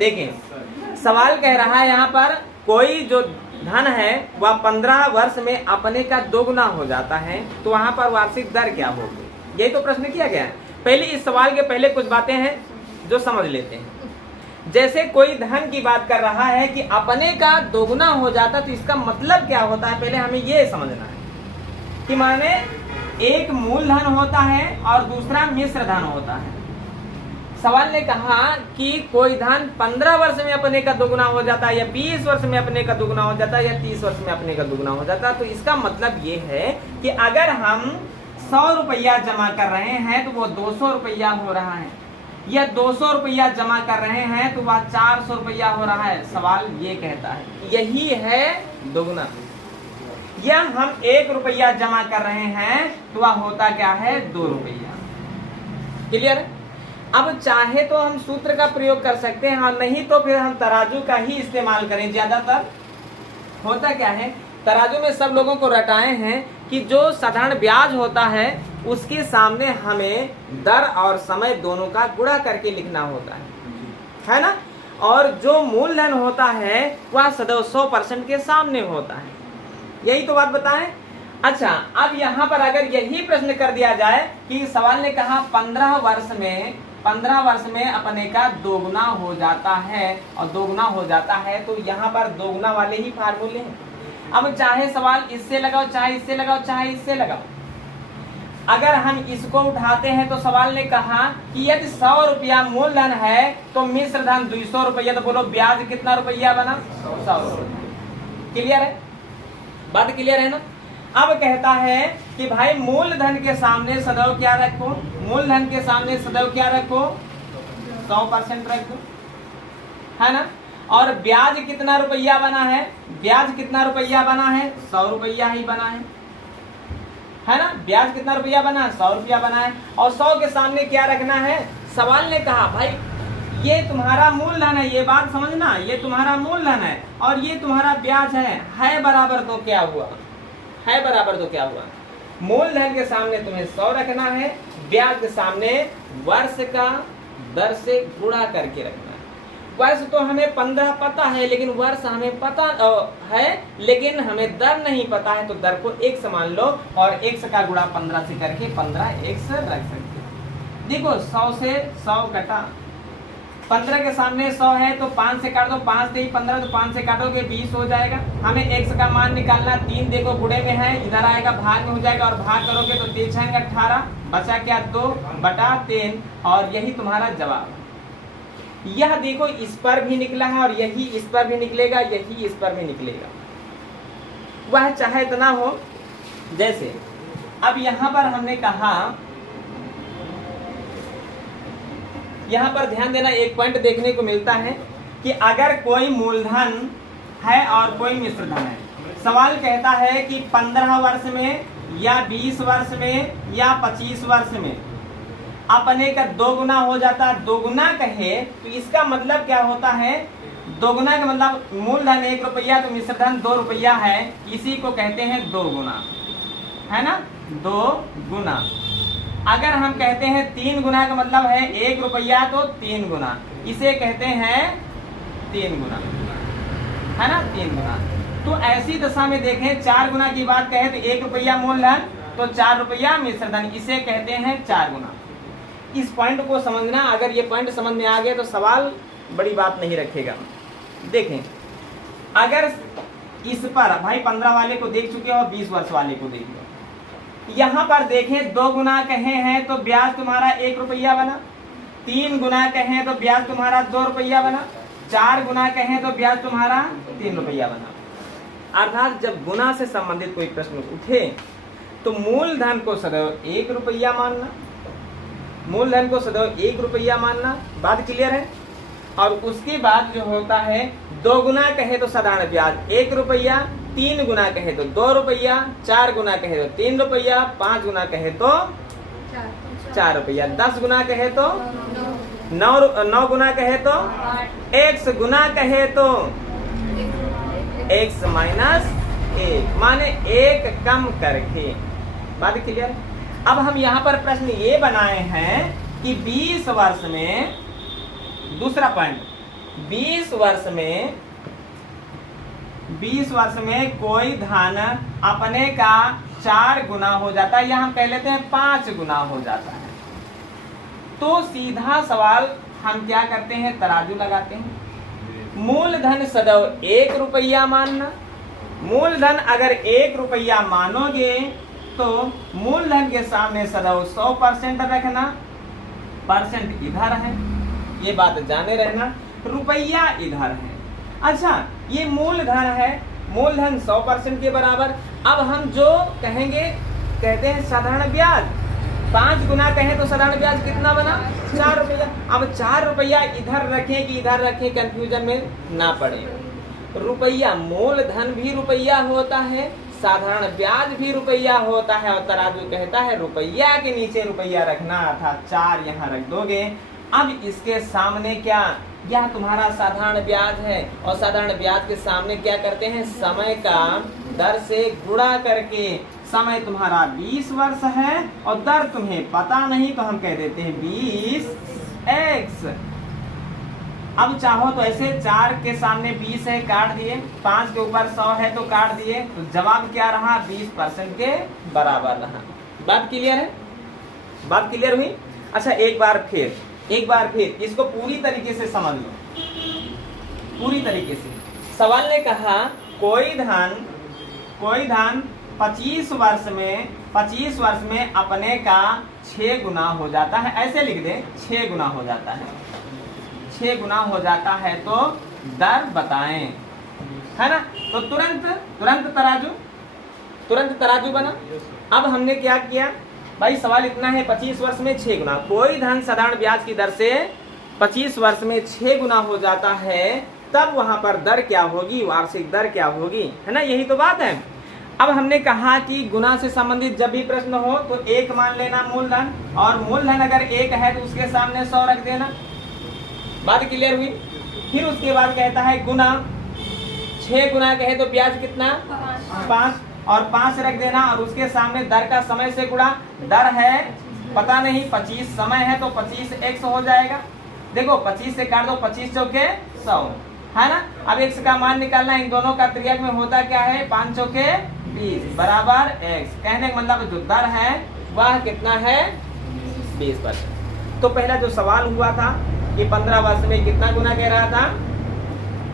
देखें सवाल कह रहा है यहाँ पर कोई जो धन है वह 15 वर्ष में अपने का दोगुना हो जाता है, तो वहां पर वार्षिक दर क्या होगी, यही तो प्रश्न किया गया है। पहले इस सवाल के पहले कुछ बातें हैं जो समझ लेते हैं। जैसे कोई धन की बात कर रहा है कि अपने का दोगुना हो जाता, तो इसका मतलब क्या होता है, पहले हमें ये समझना है कि माने एक मूलधन होता है और दूसरा मिश्र धन होता है। सवाल ने कहा कि कोई धन 15 वर्ष में अपने का दोगुना हो जाता है, या 20 वर्ष में अपने का दोगुना हो जाता है, या 30 वर्ष में अपने का दोगुना हो जाता है। तो इसका मतलब ये है कि अगर हम 100 रुपया जमा कर रहे हैं तो वो 200 रुपया हो रहा है, या 200 रुपया जमा कर रहे हैं तो वह 400 रुपया हो रहा है। सवाल ये कहता है यही है दोगुना। या हम 1 रुपया जमा कर रहे हैं तो वह होता क्या है, 2 रुपया। क्लियर है? अब चाहे तो हम सूत्र का प्रयोग कर सकते हैं, और नहीं तो फिर हम तराजू का ही इस्तेमाल करें। ज्यादातर होता क्या है, तराजू में सब लोगों को रटाए हैं कि जो साधारण ब्याज होता है उसके सामने हमें दर और समय दोनों का गुणा करके लिखना होता है ना। और जो मूलधन होता है वह सदैव 100% के सामने होता है। यही तो बात बताएं। अच्छा, अब यहाँ पर अगर यही प्रश्न कर दिया जाए कि सवाल ने कहा 15 वर्ष में अपने का दोगुना हो जाता है, और दोगुना हो जाता है तो यहाँ पर दोगुना वाले ही फार्मूले हैं। अब चाहे सवाल इससे लगाओ, चाहे इससे लगाओ, चाहे इससे लगाओ, अगर हम इसको उठाते हैं तो सवाल ने कहा कि यदि 100 रुपया मूलधन है तो मिश्र धन 200 रुपया, तो बोलो ब्याज कितना रुपया बना, 100 रुपया। क्लियर है? बात क्लियर है ना। अब कहता है कि भाई मूलधन के सामने सदैव क्या रखो, मूलधन के सामने सदैव क्या रखो, 100% रखो, है ना। और ब्याज कितना रुपया बना है, ब्याज कितना रुपया बना है, 100 रुपया ही बना है ना। ब्याज कितना रुपया बना, 100 रुपया बना है। और 100 के सामने क्या रखना है, सवाल ने कहा भाई ये तुम्हारा मूलधन है, ये बात समझना, ये तुम्हारा मूलधन है और ये तुम्हारा ब्याज है बराबर, तो क्या हुआ, है बराबर तो क्या हुआ, मूलधन के सामने तुम्हें 100 रखना है, ब्याज के सामने वर्ष का दर से गुणा करके रखना है। वर्ष तो हमें 15 पता है, लेकिन वर्ष हमें पता है लेकिन हमें दर नहीं पता है, तो दर को 1 मान लो और 1 का गुणा 15 से करके 15 1 रख सकते हो। देखो 100 से 100 कटा, 15 के सामने 100 है तो 5 से काट दो, 5 से ही 15, तो 5 से काटोगे 20 हो जाएगा। हमें x का मान निकालना, 3 देखो गुणे में है, इधर आएगा भाग में हो जाएगा, और भाग करोगे तो 3 छंग 18, बचा क्या 2/3, और यही तुम्हारा जवाब। यह देखो इस पर भी निकला है और यही इस पर भी निकलेगा, यही इस पर भी निकलेगा, वह चाहे इतना हो। जैसे अब यहाँ पर हमने कहा, यहाँ पर ध्यान देना, एक पॉइंट देखने को मिलता है कि अगर कोई मूलधन है और कोई मिश्र धन है, सवाल कहता है कि 15 वर्ष में या 20 वर्ष में या 25 वर्ष में अपने का दोगुना हो जाता है। दोगुना कहे तो इसका मतलब क्या होता है, दोगुना का मतलब मूलधन 1 रुपया तो मिश्र धन 2 रुपया है, इसी को कहते हैं दोगुना, है ना, 2 गुना। अगर हम कहते हैं 3 गुना का मतलब है 1 रुपया तो 3 गुना, इसे कहते हैं 3 गुना, है ना, 3 गुना। तो ऐसी दशा में देखें 4 गुना की बात कहें तो 1 रुपया मूलधन तो 4 रुपया मिश्र धन, इसे कहते हैं 4 गुना। इस पॉइंट को समझना, अगर ये पॉइंट समझ में आ गया तो सवाल बड़ी बात नहीं रखेगा। देखें अगर इस पर भाई 15 वाले को देख चुके हो, 20 वर्ष वाले को देख लो, यहाँ पर देखें 2 गुना कहे हैं तो ब्याज तुम्हारा 1 रुपया बना, 3 गुना कहें तो ब्याज तुम्हारा 2 रुपया बना, 4 गुना कहें तो ब्याज तुम्हारा 3 रुपया बना। अर्थात जब गुना से संबंधित कोई प्रश्न उठे तो मूलधन को सदैव 1 रुपया मानना, मूलधन को सदैव 1 रुपया मानना। बात क्लियर है? और उसके बाद जो होता है 2 गुना कहे तो साधारण ब्याज 1 रुपया, 3 गुना कहे तो 2 रुपया, 4 गुना कहे तो 3 रुपया, 5 गुना कहे तो 4 रुपया, 10 गुना कहे तो 9 गुना कहे तो 1 गुना कहे तो x माइनस 1, माने 1 कम करके। बात क्लियर? अब हम यहाँ पर प्रश्न ये बनाए हैं कि 20 वर्ष में, दूसरा पॉइंट 20 वर्ष में कोई धन अपने का 4 गुना हो जाता है, या हम कह लेते हैं 5 गुना हो जाता है, तो सीधा सवाल हम क्या करते हैं, तराजू लगाते हैं। मूलधन सदैव 1 रुपया मानना। मूलधन अगर 1 रुपया मानोगे तो मूलधन के सामने सदैव 100% रखना, परसेंट इधर है, ये बात जाने रहना, रुपया इधर है। अच्छा, ये मूलधन है, मूलधन 100% के बराबर। अब हम जो कहेंगे, कहते हैं साधारण ब्याज, 5 गुना कहें तो साधारण ब्याज कितना बना, 4 रुपया। अब 4 रुपया इधर रखें कि इधर रखें, कंफ्यूजन में ना पड़े। रुपया, मूलधन भी रुपया होता है, साधारण ब्याज भी रुपया होता है, और तराजू कहता है रुपया के नीचे रुपया रखना, अर्थात 4 यहाँ रख दोगे। अब इसके सामने क्या, यह तुम्हारा साधारण ब्याज है, और साधारण ब्याज के सामने क्या करते हैं, समय का दर से गुणा करके। समय तुम्हारा 20 वर्ष है और दर तुम्हें पता नहीं, तो हम कह देते हैं 20x। अब चाहो तो ऐसे 4 के सामने 20 है, काट दिए, 5 के ऊपर 100 है तो काट दिए, तो जवाब क्या रहा, 20% के बराबर रहा। बात क्लियर है? बात क्लियर हुई? अच्छा, एक बार फिर इसको पूरी तरीके से समझ लो, पूरी तरीके से। सवाल ने कहा कोई धन 25 वर्ष में अपने का 6 गुना हो जाता है, ऐसे लिख दे, 6 गुना हो जाता है, 6 गुना हो जाता है, तो दर बताएं, है ना। तो तुरंत तराजू बना। अब हमने क्या किया भाई, सवाल इतना है, 25 वर्ष में 6 गुना, कोई धन साधारण ब्याज की दर से 25 वर्ष में 6 गुना हो जाता है, तब वहां पर दर क्या होगी, वार्षिक दर क्या होगी, है ना, यही तो बात है। अब हमने कहा कि गुना से संबंधित जब भी प्रश्न हो तो 1 मान लेना मूलधन, और मूलधन अगर 1 है तो उसके सामने 100 रख देना। बात क्लियर हुई? फिर उसके बाद कहता है गुना, 6 गुना कहे तो ब्याज कितना, 5, और 5 रख देना, और उसके सामने दर का समय से गुणा। दर है पता नहीं, 25 समय है तो 25x हो जाएगा। देखो 25 से काट दो, 25 चौके 100, है ना। अब x का मान निकालना, इन दोनों का त्रिज्या में होता क्या है, 5 चौके 20 बराबर x। कहने का मतलब जो दर है वह कितना है, 20%। तो पहला जो सवाल हुआ था कि 15 वर्ष में कितना गुना कह रहा था,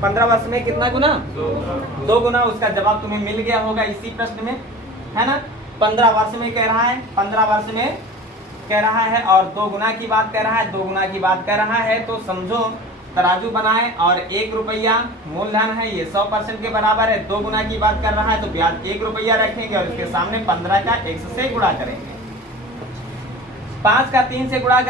15 वर्ष में कितना गुना, 2 गुना। उसका जवाब तुम्हें मिल गया होगा इसी प्रश्न में, है ना। 15 वर्ष में कह रहा है, 15 वर्ष में कह रहा है, और 2 गुना की बात कर रहा है, 2 गुना की बात कर रहा है, तो समझो तराजू बनाए, और 1 रुपया मूलधन है, ये 100% के बराबर है, 2 गुना की बात कर रहा है, तो ब्याज 1 रुपया रखेंगे, और इसके सामने 15 का x से गुणा करेंगे। 5 का 3 से गुणा,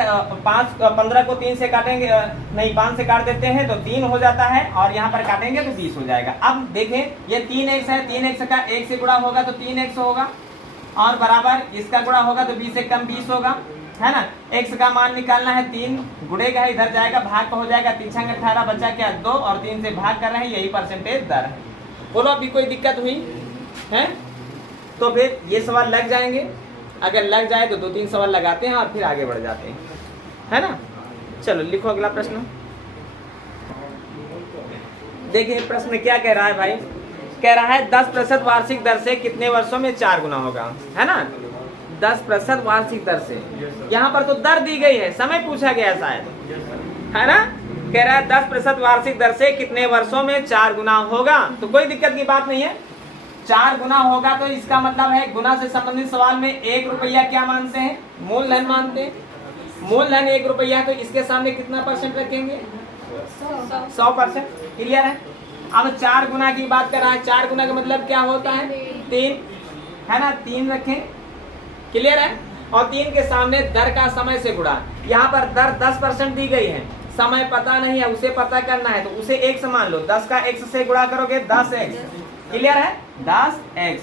15 को 3 से काटेंगे, नहीं 5 से काट देते हैं तो 3 हो जाता है, और यहाँ पर काटेंगे तो 20 हो जाएगा। अब देखें ये 3x है, 3x का 1 से गुणा होगा तो 3x होगा, और बराबर इसका गुणा होगा तो 20 से कम 20 होगा, है ना। x का मान निकालना है, 3 गुणेगा इधर जाएगा, भाग का हो जाएगा, 3 छंग 18 बचा क्या 2, और 3 से भाग कर रहे हैं, यही परसेंटेज दर है। बोलो अभी कोई दिक्कत हुई है? तो फिर ये सवाल लग जाएंगे, अगर लग जाए तो 2-3 सवाल लगाते हैं और फिर आगे बढ़ जाते हैं, है ना। चलो लिखो अगला प्रश्न। देखिए प्रश्न क्या कह रहा है भाई, कह रहा है 10% वार्षिक दर से कितने वर्षों में 4 गुना होगा, है ना। 10% वार्षिक दर से, यहाँ पर तो दर दी गई है, समय पूछा गया शायद, है ना। कह रहा है 10% वार्षिक दर से कितने वर्षों में 4 गुना होगा, तो कोई दिक्कत की बात नहीं है। 4 गुना होगा तो इसका मतलब है, गुना से संबंधित सवाल में 1 रुपया क्या मानते हैं, मूलधन मानते हैं। मूलधन 1 रुपया, तो इसके सामने कितना परसेंट रखेंगे, 100%। क्लियर है? अब 4 गुना की बात कर रहा है, 4 गुना का मतलब क्या होता है, 3, है ना, 3 रखें। क्लियर है? और 3 के सामने दर का समय से गुणा। यहाँ पर दर 10% दी गई है, समय पता नहीं है, उसे पता करना है, तो उसे x मान लो, 10 का x से गुणा करोगे 10x। क्लियर है? 10x।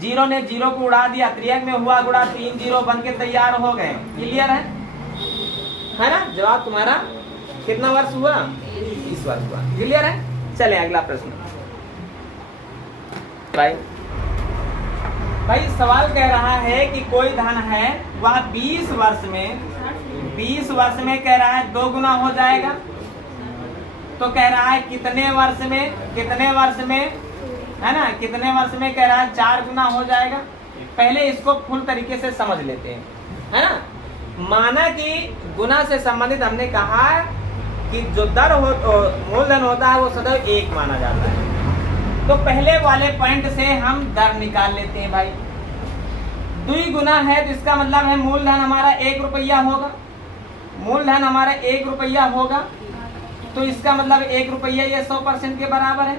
0 ने 0 को उड़ा दिया, त्रियक में हुआ गुणा, 3 0 बन के तैयार हो गए। क्लियर है ना। जवाब तुम्हारा कितना वर्ष हुआ, 20 वर्ष हुआ। क्लियर है? चले अगला प्रश्न। भाई सवाल कह रहा है कि कोई धन है वह 20 वर्ष में कह रहा है 2 गुना हो जाएगा, तो कह रहा है कितने वर्ष में, है ना, कितने वर्ष में कह रहा है 4 गुना हो जाएगा। पहले इसको फुल तरीके से समझ लेते हैं, है ना। माना कि गुना से संबंधित हमने कहा कि जो दर हो मूलधन होता है वो सदैव 1 माना जाता है। तो पहले वाले पॉइंट से हम दर निकाल लेते हैं भाई। 2 गुना है तो इसका मतलब है मूलधन हमारा 1 रुपया होगा, मूलधन हमारा 1 रुपया होगा, तो इसका मतलब 1 रुपया ये 100% के बराबर है।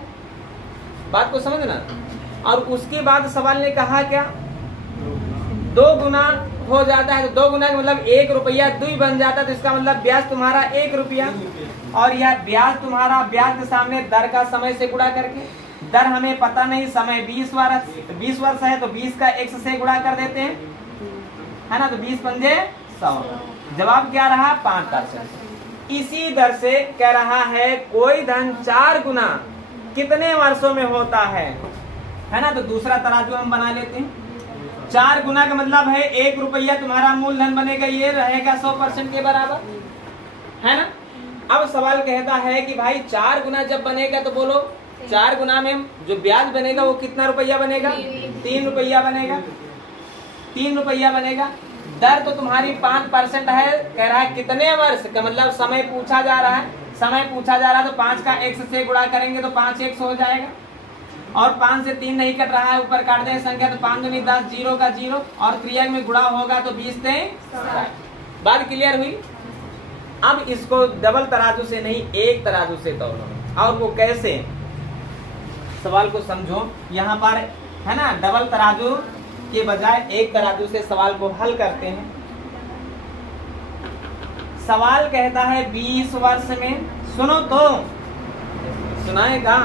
बात को समझना। और उसके बाद सवाल ने कहा क्या, 2 गुना हो जाता है तो 2 गुना का मतलब 1 रुपया 2 बन जाता है, तो इसका मतलब ब्याज तुम्हारा 1 रुपया, और यह ब्याज तुम्हारा, ब्याज के सामने दर का समय से गुणा करके, दर हमें पता नहीं, समय 20 वर्ष है तो 20 का 1 से गुणा कर देते हैं, है ना, तो 20 पंजे 100। जवाब क्या रहा, 5%। इसी दर से कह रहा है कोई धन 4 गुना कितने वर्षों में होता है ना। तो दूसरा तराजू हम बना लेते हैं। 4 गुना का मतलब है 1 रुपया तुम्हारा मूलधन बनेगा, ये रहेगा 100% के बराबर, है ना। अब सवाल कहता है कि भाई 4 गुना जब बनेगा तो बोलो 4 गुना में जो ब्याज बनेगा वो कितना रुपया बनेगा, 3 रुपया बनेगा, 3 रुपया बनेगा। दर तो तुम्हारी 5% है, कह रहा है कितने वर्ष का मतलब समय पूछा जा रहा है, समय पूछा जा रहा है, तो 5 का 1 से गुणा करेंगे तो 5 1 हो जाएगा, और 5 से 3 नहीं कट रहा है, ऊपर काट दें संख्या, तो 5 दूनी 10, 0 का 0, और क्रिया में गुणा होगा तो 20 से 60। क्लियर हुई। अब इसको डबल तराजू से नहीं, एक तराजू से तोलो। और वो कैसे, सवाल को समझो। यहाँ पर है ना, डबल तराजू के बजाय एक तराजू से सवाल को हल करते हैं। सवाल कहता है 20 वर्ष में, सुनो तो, सुनाएगा,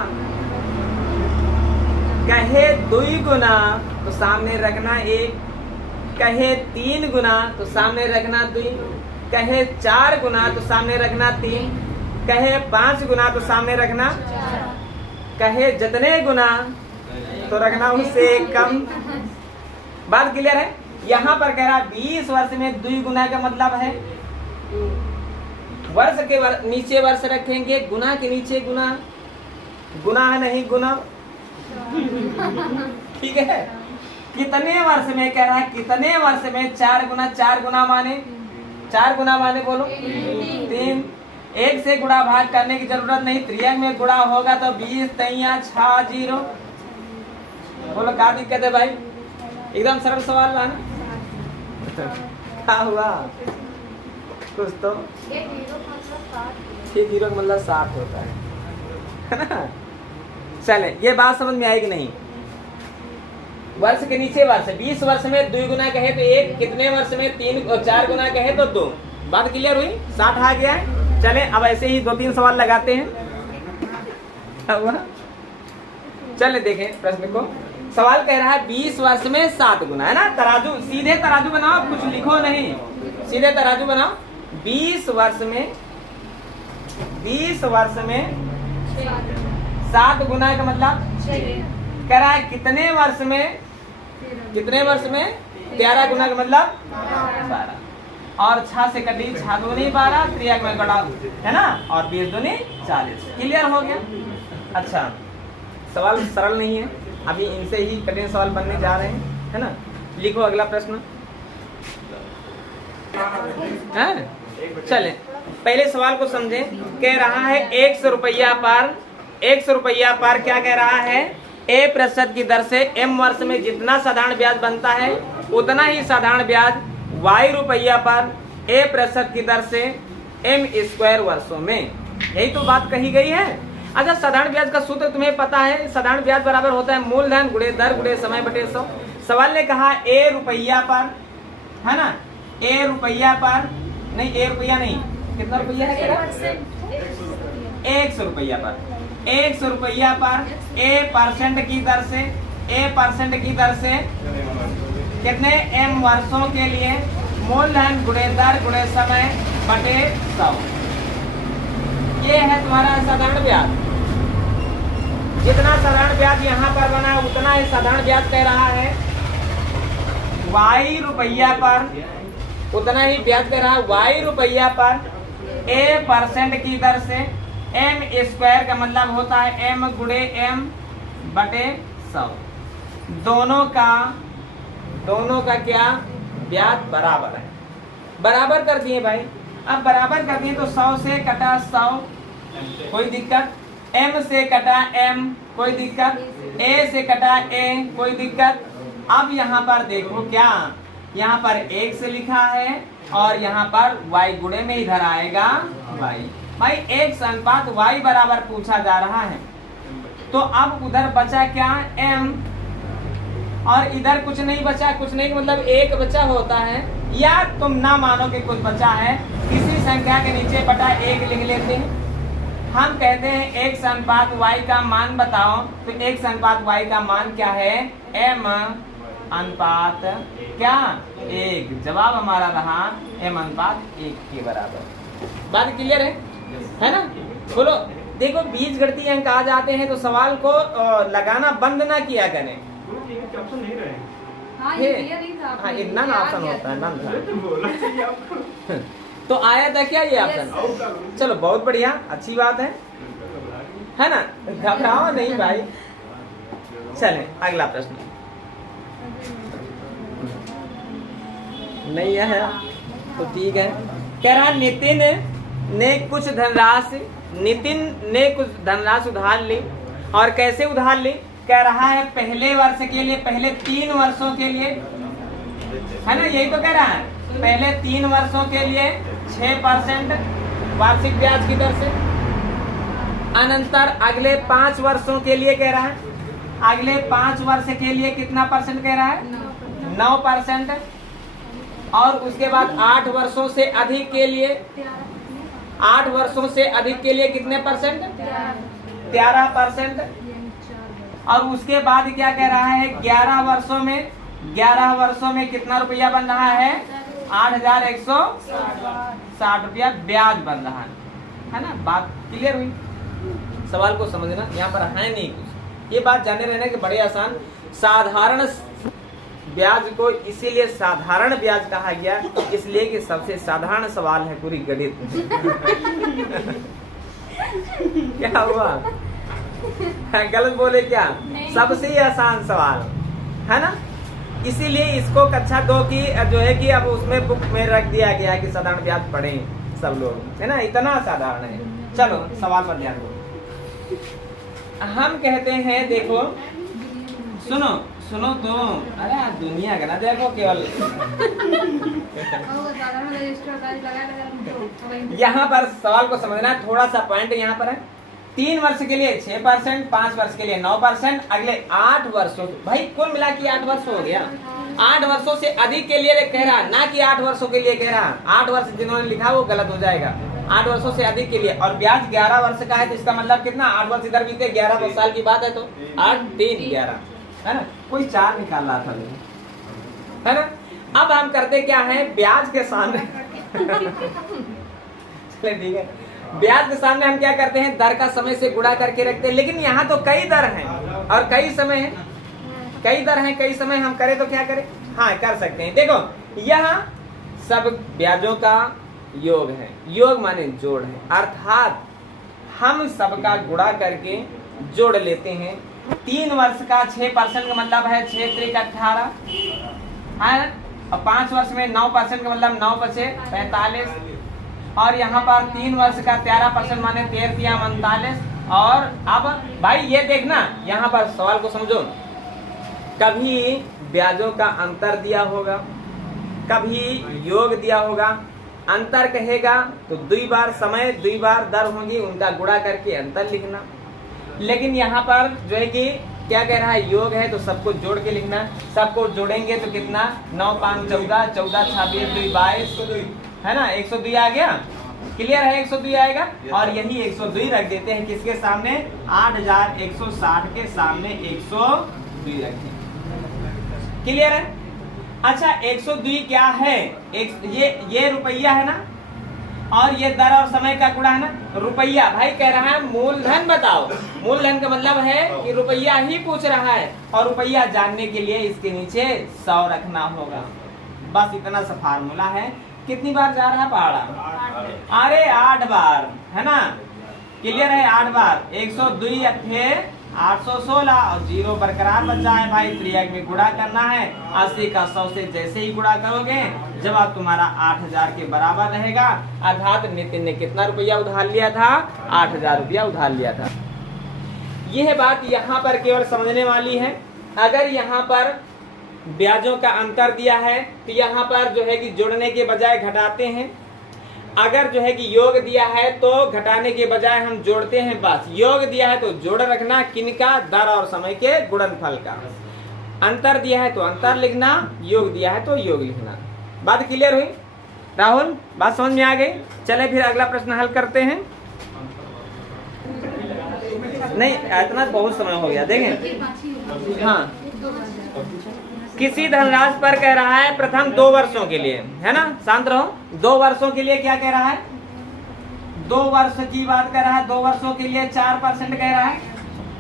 कहे 2 गुना तो सामने रखना 1, कहे 3 गुना तो सामने रखना 2, कहे 4 गुना तो सामने रखना 3, कहे 5 गुना तो सामने रखना 4, कहे जितने गुना तो रखना उससे कम। बात क्लियर है। यहाँ पर कह रहा 20 वर्ष में 2 गुना का मतलब है वर्ष के नीचे वर्ष रखेंगे, गुना के नीचे गुना, गुना है नहीं गुना, ठीक है। कितने वर्ष में कह रहा है, कितने वर्ष में 4 गुना, 4 गुना माने, 4 गुना माने बोलो 3। 1 से गुणा भाग करने की जरूरत नहीं, त्रियंग में गुणा होगा तो 20 तैया 6 0। बोलो क्या दिक्कत है भाई, एकदम सरल सवाल रहा ना। क्या हुआ कुछ तो, 1 0 का मतलब 7 होता है ना। चले, ये बात समझ में आएगी नहीं। वर्ष के नीचे वर्ष, 20 वर्ष में 2 गुना कहे तो 1, कितने वर्ष में 3 और 4 गुना कहे तो 2। बात क्लियर हुई, 60 आ गया है। चले अब ऐसे ही 2-3 सवाल लगाते हैं। चले देखें प्रश्न को। सवाल कह रहा है 20 वर्ष में 7 गुना, है ना। तराजू, सीधे तराजू बनाओ, कुछ लिखो नहीं, सीधे तराजू बनाओ। 20 वर्ष में 7 गुना का मतलब कह रहा है कितने वर्ष में, कितने वर्ष में 13 गुना का मतलब 12, और 6 से कटी 6 दूनी 12, त्रियक में कटा, है ना, और 20 दूनी 40। क्लियर हो गया। अच्छा, सवाल सरल नहीं है, अभी इनसे ही कठिन सवाल बनने जा रहे हैं, है ना। लिखो अगला प्रश्न है। चले पहले सवाल को समझें। कह रहा है 100 रुपया पर, 100 रुपया पर क्या कह रहा है, A% की दर से M वर्ष में जितना साधारण ब्याज बनता है उतना ही साधारण ब्याज Y रुपया पर A% की दर से M² वर्षों में। यही तो बात कही गई है। अच्छा, साधारण ब्याज का सूत्र तुम्हें पता है, साधारण ब्याज बराबर होता है मूलधन गुणे दर गुणे समय बटे 100। सवाल ने कहा A रुपया पर, है ना, A रुपया पर नहीं, A रुपया नहीं, कितना रुपया है, 100 रुपया पर, 100 रुपया पर A% की दर से, A% की दर से कितने M वर्षों के लिए मूलधन गुणे दर गुणे समय बटे 100। ये है तुम्हारा साधारण ब्याज। जितना साधारण ब्याज यहाँ पर बना उतना ही साधारण ब्याज कह रहा है Y रुपया पर, उतना ही ब्याज कह रहा है Y रुपया पर A% की दर से एम स्क्वायर का मतलब होता है एम गुणे एम बटे 100। दोनों का क्या ब्याज बराबर है। बराबर कर दिए भाई। अब बराबर कर दिए तो 100 से कटा 100, कोई दिक्कत। m से कटा m, कोई दिक्कत। a से कटा a, कोई दिक्कत। अब यहाँ पर देखो क्या, यहाँ पर 1 से लिखा है और यहाँ पर y गुणे में इधर आएगा y। भाई x अनुपात y बराबर पूछा जा रहा है, तो अब उधर बचा क्या m और इधर कुछ नहीं बचा। कुछ नहीं मतलब 1 बचा होता है, या तुम ना मानो कि कुछ बचा है, किसी संख्या के नीचे बटा 1 लिख लेते हैं। हम कहते हैं x अनुपात y का मान बताओ, तो x अनुपात y का मान क्या है, m अनुपात क्या 1। जवाब हमारा रहा m अनुपात 1 के बराबर। बात क्लियर है ना? बोलो। देखो बीज गणितीय अंक आ जाते हैं तो सवाल को लगाना बंद ना किया करें। हाँ इतना ना ऑप्शन होता है ना। तो आया था क्या ये ऑप्शन? चलो बहुत बढ़िया, अच्छी बात है ना? घबराओ नहीं भाई। चले अगला प्रश्न। नहीं है तो ठीक है। कह रहा नितिन ने कुछ धनराशि उधार ली। और कैसे उधार ली? कह रहा है पहले वर्ष के लिए, पहले 3 वर्षों के लिए, है ना? यही तो कह रहा है। पहले 3 वर्षों के लिए 6% वार्षिक ब्याज की दर से। अनंतर अगले 5 वर्षों के लिए कह रहा है, अगले 5 वर्ष के लिए कितना परसेंट कह रहा है? 9%। और उसके बाद 8 वर्षों से अधिक के लिए, 8 वर्षों से अधिक के लिए कितने परसेंट? 13%। और उसके बाद क्या कह रहा है, 11 वर्षों में कितना रुपया बन रहा है? 8,160 रुपया ब्याज बन रहा है ना? बात क्लियर हुई? सवाल को समझना, यहाँ पर है नहीं कुछ। ये बात जाने रहने के बड़े आसान। साधारण ब्याज को इसीलिए साधारण ब्याज कहा गया, इसलिए कि सबसे साधारण सवाल है पूरी गणित। क्या हुआ? गलत बोले क्या? सबसे आसान सवाल है ना? इसीलिए इसको कक्षा 2 की जो है कि अब उसमें बुक में रख दिया गया कि साधारण ब्याज पढ़ें सब लोग, है ना? इतना साधारण है। चलो सवाल पर ध्यान दो। हम कहते हैं, देखो सुनो तो, अरे दुनिया का ना देखो केवल। यहाँ पर सवाल को समझना, थोड़ा सा पॉइंट यहाँ पर है। 3 वर्ष के लिए 6%, 5 वर्ष के लिए 9%, अगले 8 वर्षों, भाई कुल मिला के 8 वर्ष हो गया। 8 वर्षों से अधिक के लिए कह रहा, ना कि 8 वर्षों के लिए कह रहा। 8 वर्ष जिन्होंने लिखा वो गलत हो जाएगा। 8 वर्षों से अधिक के लिए, और ब्याज 11 वर्ष का है, तो इसका मतलब कितना? 8 वर्ष इधर बीते, 11 साल की बात है, तो 8 3 11, है ना? कोई 4 निकाल रहा था, है ना? अब हम करते क्या है, ब्याज के सामने चले ठीक है, ब्याज के सामने हम क्या करते हैं, दर का समय से गुणा करके रखते हैं। लेकिन यहाँ तो कई दर हैं और कई समय है, कई दर हैं, कई समय हम करें तो क्या करें? हाँ कर सकते हैं। देखो यहाँ सब ब्याजों का योग है, योग माने जोड़ है, अर्थात हम सबका गुणा करके जोड़ लेते हैं। 3 वर्ष का 6% का मतलब है 6 त्रिक 18 है, और 5 वर्ष में 9% का मतलब 9 बचे 45, और यहाँ पर 3 वर्ष का 13% माने 13 तिया 39। और अब भाई ये देखना, यहाँ पर सवाल को समझो, कभी ब्याजों का अंतर दिया होगा, कभी योग दिया होगा। अंतर कहेगा तो 2 बार समय 2 बार दर होंगी, उनका गुणा करके अंतर लिखना। लेकिन यहाँ पर जो है कि क्या कह रहा है, योग है तो सबको जोड़ के लिखना। सबको जोड़ेंगे तो कितना? 9 5 14, 14 26 2 22, है ना? 102 आ गया। क्लियर है? 102 आएगा। और यही 102 रख देते हैं किसके सामने? 8160 के सामने 102 रखें। क्लियर है? अच्छा 102 क्या है? ये रुपया है ना, और ये दर और समय का गुणा है ना। रुपया भाई कह रहा है मूलधन बताओ। मूलधन का मतलब है कि रुपया ही पूछ रहा है, और रुपया जानने के लिए इसके नीचे 100 रखना होगा। बस इतना सा फार्मूला है। कितनी बार जा रहा है पहाड़ा? अरे 8 बार, है ना? क्लियर है? 8 बार 102 अट्ठे 816 और 0 बरकरार बचा है भाई। त्रियाग में गुणा करना है, 80 का 100 से जैसे ही गुणा करोगे जवाब तुम्हारा 8000 के बराबर रहेगा। अर्थात नितिन ने कितना रुपया उधार लिया था? 8000 रुपया उधार लिया था। यह बात यहाँ पर केवल समझने वाली है। अगर यहाँ पर ब्याजों का अंतर दिया है तो यहाँ पर जो है कि जोड़ने के बजाय घटाते हैं। अगर जो है कि योग दिया है तो घटाने के बजाय हम जोड़ते हैं। बस योग दिया है तो जोड़ रखना, किनका? दर और समय के गुणनफल का। अंतर दिया है तो अंतर लिखना, योग दिया है तो योग लिखना। बात क्लियर हुई राहुल? बात समझ में आ गई? चले फिर अगला प्रश्न हल करते हैं। नहीं इतना बहुत समय हो गया, देखें। हाँ, किसी धनराशि पर कह रहा है प्रथम 2 वर्षों के लिए, है ना? शांत रहो। 2 वर्षों के लिए क्या कह रहा है? 2 वर्ष की बात कर रहा है। 2 वर्षों के लिए 4% कह रहा है।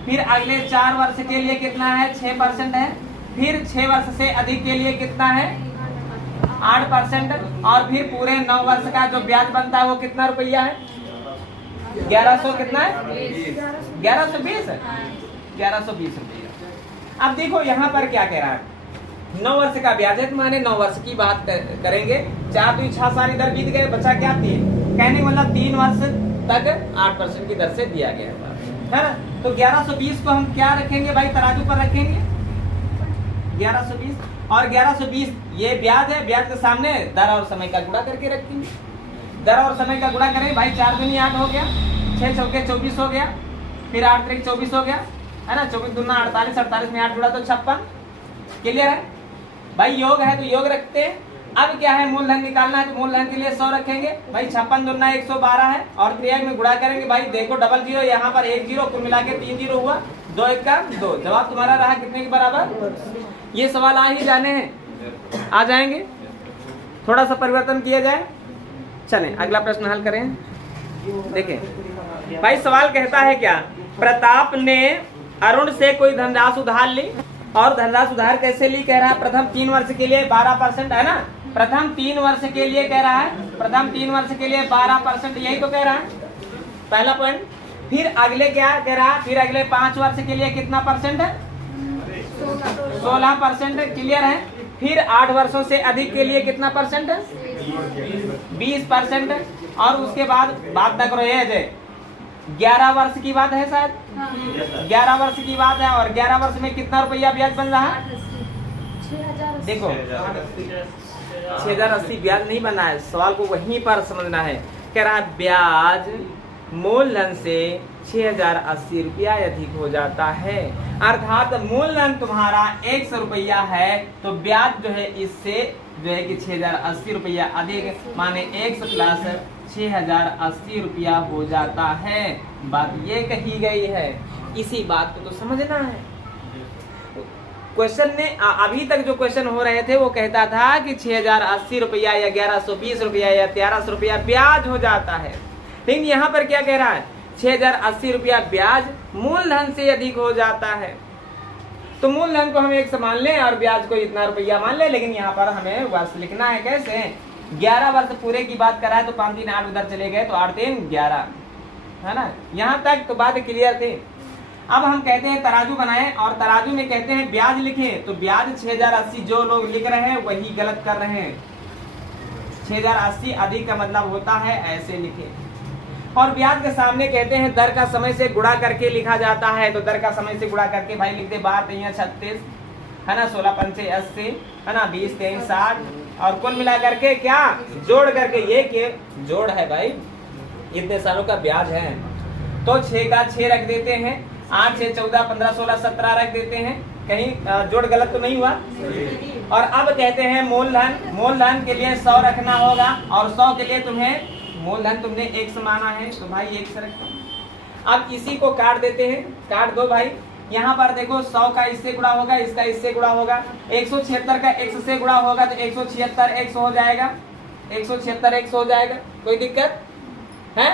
फिर अगले 4 वर्ष के लिए कितना है? 6% है। फिर 6 वर्ष से अधिक के लिए कितना है? 8%। और फिर पूरे 9 वर्ष का जो ब्याज बनता है वो कितना रुपया है? 1100 कितना है? 1120 है। 1120 रुपया। अब देखो यहाँ पर क्या कह रहा है? 9 वर्ष का ब्याज है, माने 9 वर्ष की बात करेंगे। 4 2 6 साल इधर बीत गए, बचा क्या? 3। कहने का मतलब 3 वर्ष तक 8% की दर से दिया गया है ना? तो 1120 को हम क्या रखेंगे भाई? तराजू पर रखेंगे 1120। और 1120 ये ब्याज है, ब्याज के सामने दर और समय का गुणा करके रखेंगे। दर और समय का गुणा करें भाई। 4 दूनी 8 हो गया, 6 चौके 24 हो गया, फिर 8 त्रिक 24 हो गया, है ना? 24 दूना 48, 48 में 8 जुड़ा तो 56। क्लियर है भाई? योग है तो योग रखते हैं। अब क्या है? मूलधन निकालना है तो मूलधन के लिए 100 रखेंगे भाई। 56 दूना 112 है और त्रियाग में गुणा करेंगे भाई। देखो डबल जीरो, यहाँ पर 1 जीरो, कुल मिला के 3 जीरो हुआ। 2 1 का 2। जवाब तुम्हारा रहा कितने के बराबर? ये सवाल आ ही जाने हैं, आ जाएंगे। थोड़ा सा परिवर्तन किया जाए। चलें अगला प्रश्न हल करें। देखें भाई, सवाल कहता है क्या? प्रताप ने अरुण से कोई धनराशि उधार ली और धनराशि उधार कैसे ली? कह रहा है प्रथम 3 वर्ष के लिए 12%, है ना? प्रथम 3 वर्ष के लिए कह रहा है, प्रथम 3 वर्ष के लिए 12%, यही तो कह रहा है पहला पॉइंट। फिर अगले क्या कह रहा है? फिर अगले 5 वर्ष के लिए कितना परसेंट है? 16%। क्लियर है? फिर 8 वर्षों से अधिक के लिए कितना परसेंट है? 20%। और उसके बाद बात न करो, ये 11 वर्ष की बात है शायद। 11 वर्ष की बात है और 11 वर्ष में कितना रुपया ब्याज बन रहा है? देखो 6080 ब्याज नहीं बना है, सवाल को वहीं पर समझना है। कह रहा है ब्याज मूलधन से 6080 रुपया अधिक हो जाता है। अर्थात मूलधन तुम्हारा 100 रुपया है तो ब्याज जो है इससे जो है कि 6080 रुपया अधिक, माने 100 प्लस 6080 रुपया हो जाता है। बात ये कही गई है, इसी बात को तो समझना है। क्वेश्चन ने अभी तक जो क्वेश्चन हो रहे थे वो कहता था कि 6080 रुपया या 1120 रुपया या 1300 रुपया ब्याज हो जाता है, लेकिन यहाँ पर क्या कह रहा है? 6080 रुपया ब्याज मूलधन से अधिक हो जाता है। तो मूलधन को हम 100 मान लें और ब्याज को इतना रुपया मान लें, लेकिन यहाँ पर हमें वर्ष लिखना है। कैसे? 11 वर्ष पूरे की बात करा है तो 5 3 8 उधर चले गए तो 8 3 11, है ना? यहाँ तक तो बात क्लियर थी। अब हम कहते हैं तराजू बनाएं और तराजू में कहते हैं ब्याज लिखें, तो ब्याज 6080 जो लोग लिख रहे हैं वही गलत कर रहे हैं। 6080 अधिक का मतलब होता है ऐसे लिखें। और ब्याज के सामने कहते हैं दर का समय से गुणा करके लिखा जाता है, तो दर का समय से गुणा करके भाई लिख दे 12 3 36, है ना? 16 5 80, है ना? 20 3 60 और कुल मिला करके क्या जोड़ करके, ये के जोड़ है भाई, इतने सालों का ब्याज है तो 6 का 6 रख देते हैं, 8 6 14 15 16 17 रख देते हैं। कहीं जोड़ गलत तो नहीं हुआ? और अब कहते हैं मूलधन, मूलधन के लिए 100 रखना होगा और 100 के लिए तुम्हें मूलधन तुमने 100 माना है तो भाई 100 रखो। अब इसी को काट देते हैं, काट दो भाई। यहाँ पर देखो 100 का इससे गुणा होगा, इसका इससे गुणा होगा, 176 का 100 से गुणा होगा तो 176 100 हो जाएगा, 176 100 हो जाएगा। कोई दिक्कत है?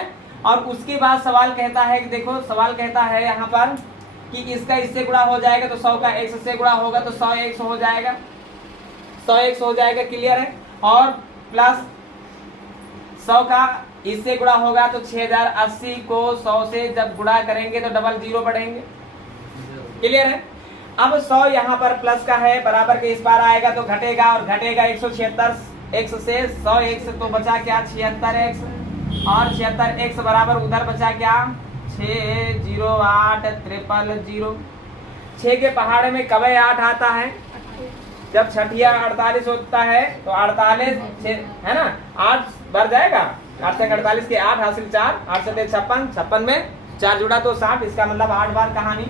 और उसके बाद सवाल कहता है कि देखो सवाल कहता है यहाँ पर कि इसका इससे गुणा हो जाएगा तो 100 का 100 से गुणा होगा तो 100 100 हो जाएगा, 100 100 हो जाएगा। क्लियर है? और प्लस 100 का इससे गुणा होगा तो 6080 को 100 से जब गुणा करेंगे तो डबल जीरो बढ़ेंगे। क्लियर है? अब 100 यहाँ पर प्लस का है, बराबर के इस बार आएगा तो घटेगा, और घटेगा 176 x से 100 x, तो बचा क्या 76x, और 76x बराबर उधर बचा क्या 608 000। 6 के पहाड़े में कब 8 आता है? जब छठिया 48 होता है तो 48 है ना, 8 बढ़ जाएगा, 8 से 48 के 8 हासिल 4, 8 से 56, 56 में 4 जुड़ा तो 60, इसका मतलब 8 बार कहानी।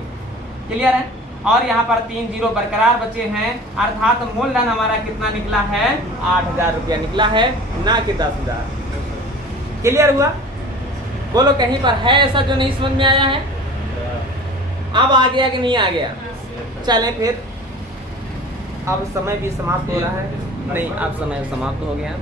क्लियर है? और यहाँ पर 3 जीरो बरकरार बचे हैं, अर्थात मूलधन हमारा कितना निकला है 8000 रुपया निकला है, ना कि 10,000। क्लियर हुआ? बोलो कहीं पर है ऐसा जो नहीं समझ में आया है? अब आ गया कि नहीं आ गया? चलें फिर, अब समय भी समाप्त हो रहा है, नहीं अब समय समाप्त हो गया।